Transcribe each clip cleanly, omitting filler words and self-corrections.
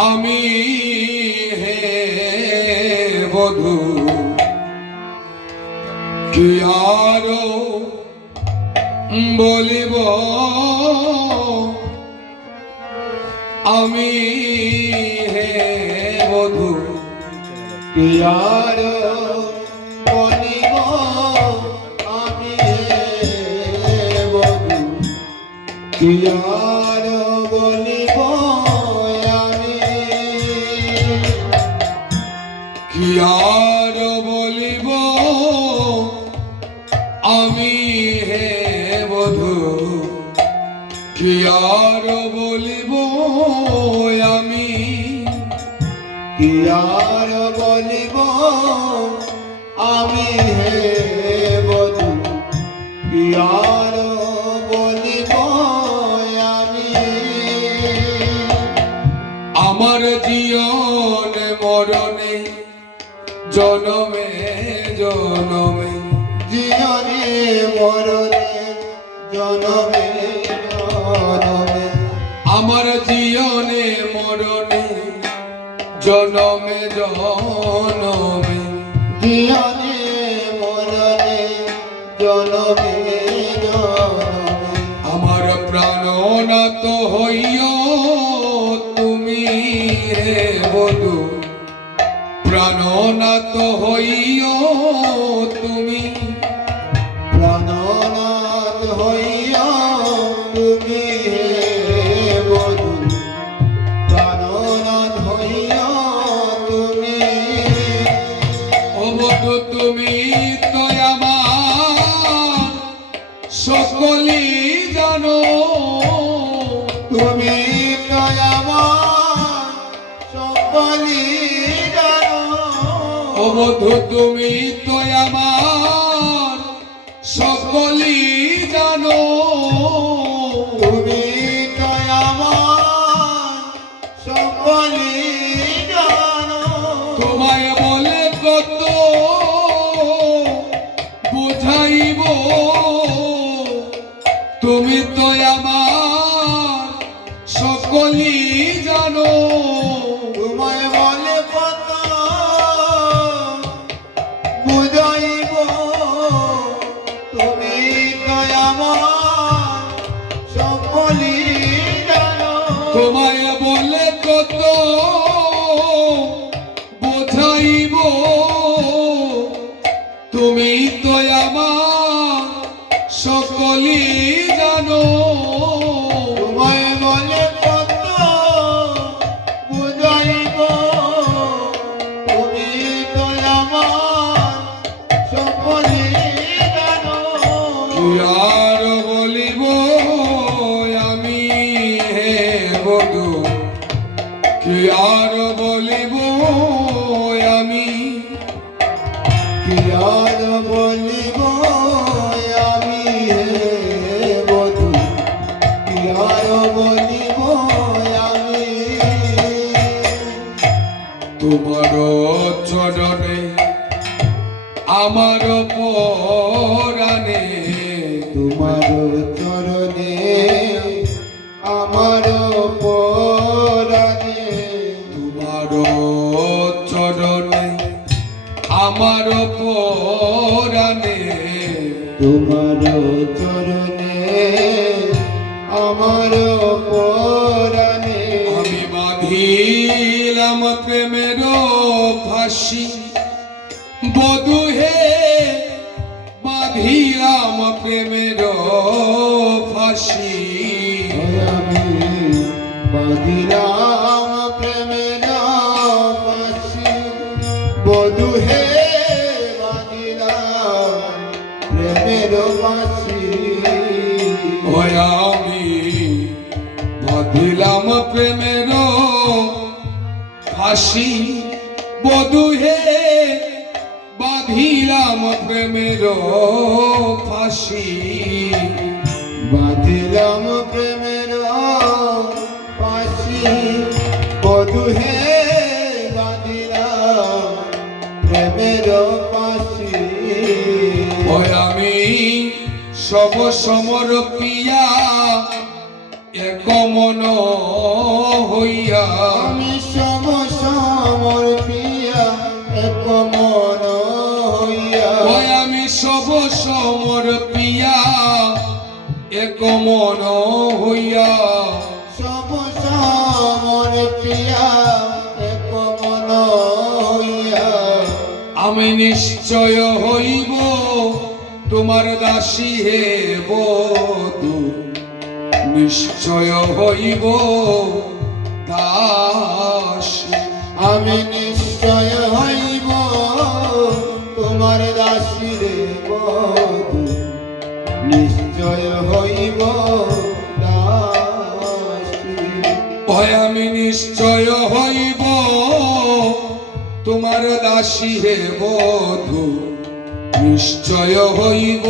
আমি হে বধূ কি আরো বলিব আমি হে বধূ কি আরো বলিব আমি হে বধূ কি আরো বলিব আমি কি আরো বলিব আমি হে বধূ কি আরো বলিব আমি কি আরো বলিব আমি হে বধূ কি আরো বলিব আমি আমার জীবনে মরণে জনমে জনমে জীবনে মরণে জনমে জনমে আমার জীবনে মরণে জনমে জনমে জীবনে মরণে জনমে জনমে আমার প্রাণনাথ হইও তুমি হে বধূ প্রাণনাথ হইও তুমি প্রাণনাথ হইয়া তুমি হে বধূ প্রাণনাথ হইয়া তুমি ও বধূ তুমি তো আমার সকলই জানো তুমি তো আমার সকলই জানো ও বধূ তুমি তো আমার সকলই জানো তুমি তো আমার সকলই জানো তোমায় বলে কত বুঝাইব তুমি তো আমার সকলই জানো তোমায় বলে কত বুঝাইব তুমি তো আমার সকলই জানো তোমায় বলে কত বোঝাইব তুমি তো আমার সকলই জানো তোমায় বলে কত বুঝাইব তুমি তো আমার সকলই জানো কি আর বলিব আমি হে বধূ কি আর বলিব আমি কি আর বলিব আমি হে বধূ কি আর বলিব আমি তোমার চরণে আমার পরাণে তোমার চরণে আমার পরাণে তোমার চরণে আমার পরাণে তোমার চরণে আমার পরাণে আমি বাঁধিলাম প্রেমের ফাঁসি বধূ হে বাঁধিলাম প্রেমের ফাঁসি আমি বাঁধিলাম প্রেমের ফাঁসি বধূ হে বাঁধিলাম প্রেমের ফাঁসি আমি বাঁধিলাম প্রেমের ফাঁসি বধূ হে বাঁধিলাম প্রেমের ফাঁসি বাঁধিলাম প্রেমের ফাঁসি বধূ হে বাঁধিলাম প্রেমের ফাঁসি আমি সব সমর্পিয়া এক মন হইয়া আমি পিয়া এক মন হইয়া আমি নিশ্চয় হইব তোমার দাসী হে বধূ, নিশ্চয় হইব দাসী। আমি নিশ্চয় হইব তোমার দাসী রে বধূ, নিশ্চয় হইব দাসী। ভয় আমি নিশ্চয় হইব তোমার দাসী হে বধূ, নিশ্চয় হইব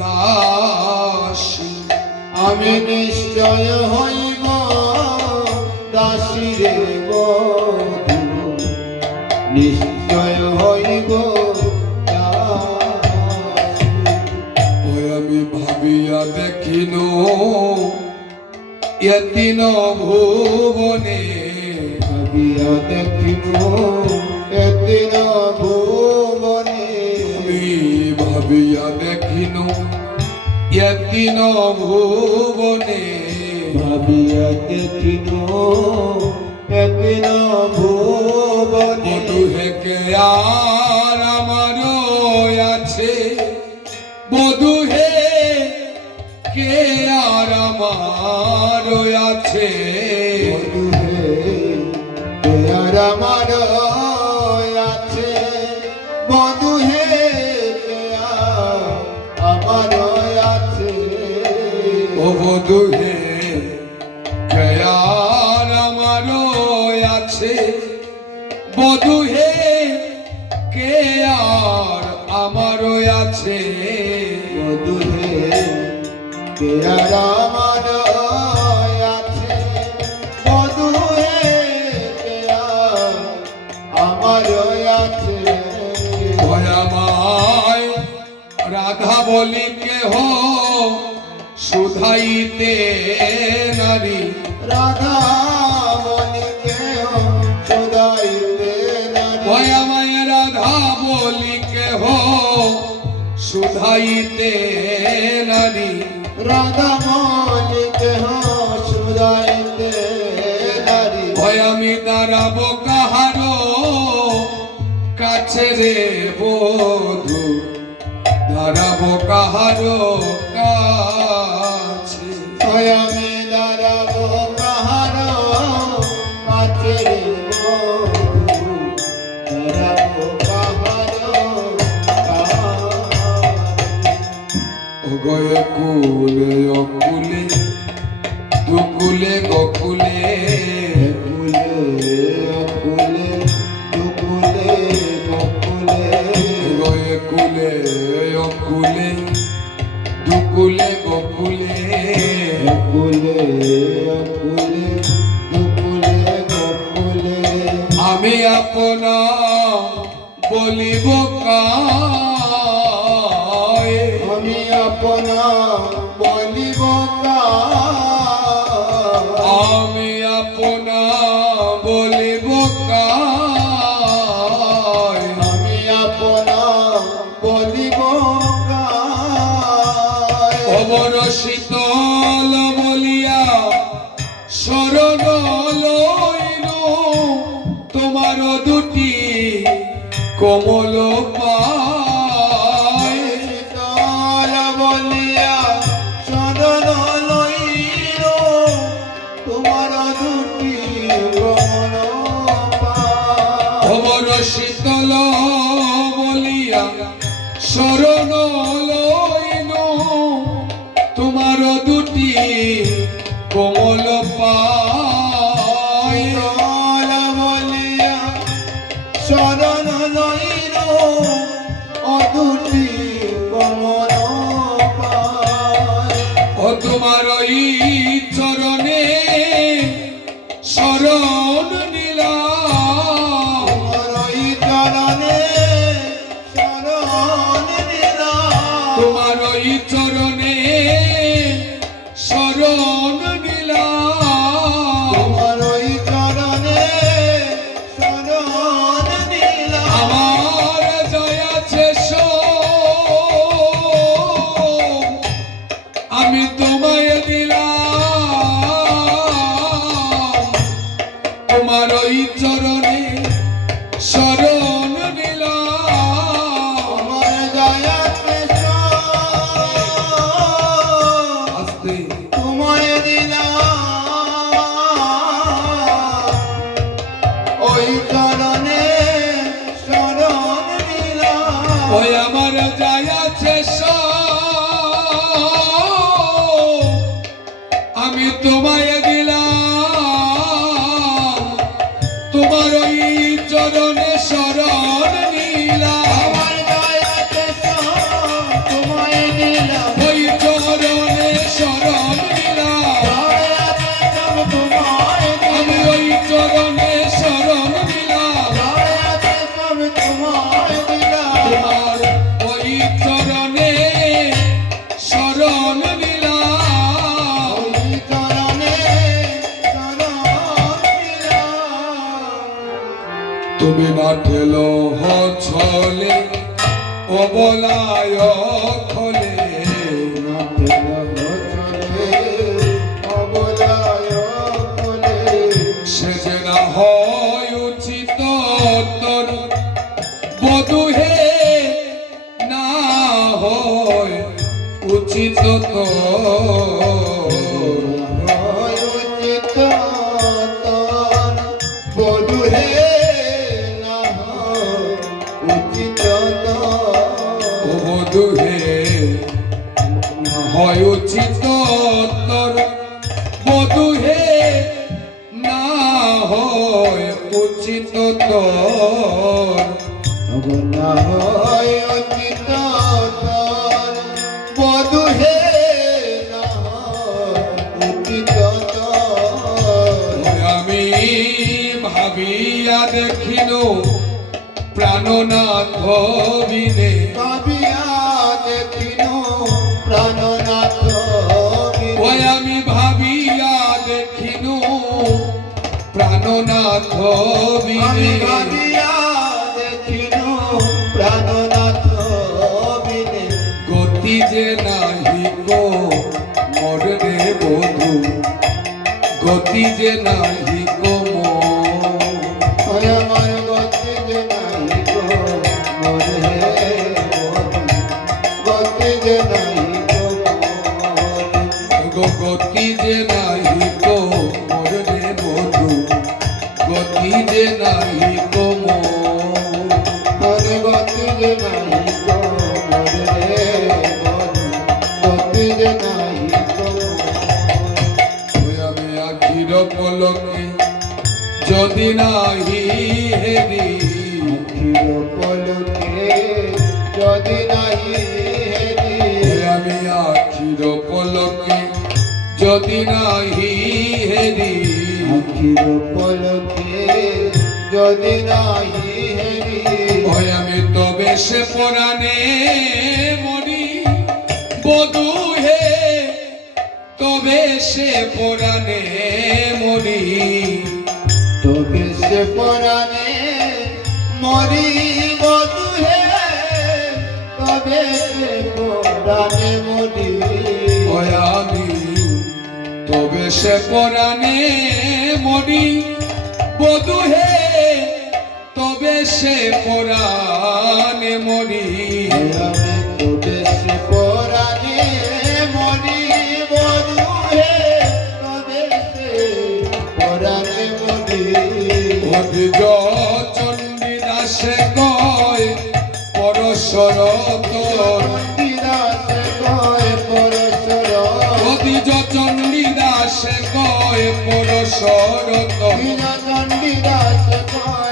দাসী। আমি নিশ্চয় হইব দাসী রে বধূ, নিশ্চয় হইব দাসী। ওই আমি ভাবিয়া দেখিন এতিন ভুবনে, ভাবিয়া দেখিব এতিন ভুবনে, আমি ভাবিয়া দেখিন এতিন ভুবনে, ভাবিয়া দেখিব এতিন ভুবনে। বধূ হেকে আর আমার আছে, বধূ হে কে আর আমার আছে, বধূ হে কে আর আমার আছে, বধূ হে কে আর আমার আছে, ও বধূ হে কে আর আমার আছে, বধূ হে কে আর আমার আছে, বধূ হে কে আর আমার আছে, বধূ হে কে আর আমার আছে। ভয়ামায় রাধা বলি কেহ সুধাইতে নারী, রাধা বলি কেহ সুধাইতে নারী, ভয়ামায় রাধা বলি কেহ সুধাইতে নারী, রাধা বলি কেহ সুধাইতে নারী। ভয় আমি দাঁড়াবো কাহারো কাছে রে বধূ, দাঁড়াবো কাহারো কাছে, আমি দাঁড়াবো কাহারো কাছে রে বধূ, দাঁড়াবো কাহারো কাছে। গয়ে কুলে অকুলে দুকুলে গকুলে, কুলে অকুলে দুকুলে বকুলে, গয়ে কুলে অকুলে দুকুলে গকুলে, কুলে অকুলে দুকুলে বকুলে। আমি আপনা বলিব কায়, আমি আপনা বলিব আমি আপনা বলিব কায়, আমি আপনা বলিব অবর শীতল বলিয়া শরণ লইল তোমার দুটি কোমল পায়, শীতল বলিয়া শরণ লইল তোমার দুটি কমল পায়। অবর শীতল বলিয়া শরণ লইল তোমার দুটি কোমল পায়, শীতল বলিয়া শরণ লইল অদুটি কমল পায়। ও তোমার এই চরণে শরণ নিলাম, তোমার ওই চরণে শরণ নিলাম, তোমার ওই চরণে শরণ নিলাম। আমার দয়া কৃষ্ণ আস্তে তোমায় দিলাম, ওই চরণে শরণ নিলাম। ওই আমার যাই আছে আমি তোমায় দিলাম, তোমার ওই চরণে শরণ নিলাম। আমার দয়া কৃষ্ণ তোমায় দিলাম, ওই চরণে শরণ নিলাম, দয়া কৃষ্ণ তোমায় আমি দিলাম, ওই চরণে শরণ নিলাম। দয়া কৃষ্ণ তোমায় দিলাম। তোমার ওই চরণে শরণ নিলাম। ওই চরণে শরণ নিলাম। তুমি না ঠেল ছলে অবলায় খলে, সে যে না হয় উচিত তোর বধূ হে, না হয় উচিত তোর। ও বধূ হে, না হয় উচিত তোর বধূ হে, না হয় উচিত তোর। আমি ভাবিয়া দেখিল প্রাণনাথ বিনে, ওই আমি ভাবিয়া দেখিল প্রাণনাথ বিনে। গতি যে নাহি গো মোর রে বধূ, গতি যে নাহি গো মোর। গতি যে নাহি গো মোর রে বধূ, গতি যে নাহি গো মোর। ওই আমি আখির পলকে যদি নাহি হেরি, যদি নাহি ওই আমি আখির পলকে যদি নাহি হেরি, যদি নাহি হেরি ওই আমি তবে সে পরাণে মরি বধূ হে, তবে সে পরাণে মরি। তবে সে পরাণে মরি বধূ হে, তবে সে পরাণে মরি। ওই আমি তবে সে পরাণে মরি বধূ হে, তবে সে পরাণে মরি। আমি তবে সে পরাণে মরি বধূ হে, তবে সে পরাণে মরি। অধিজ চণ্ডীদাসে কয় পরশর তোর, চণ্ডীদাসে কয় পরশর, অধিজ চণ্ডীদাসে কয় পরশর তোর। চণ্ডীদাসে কয়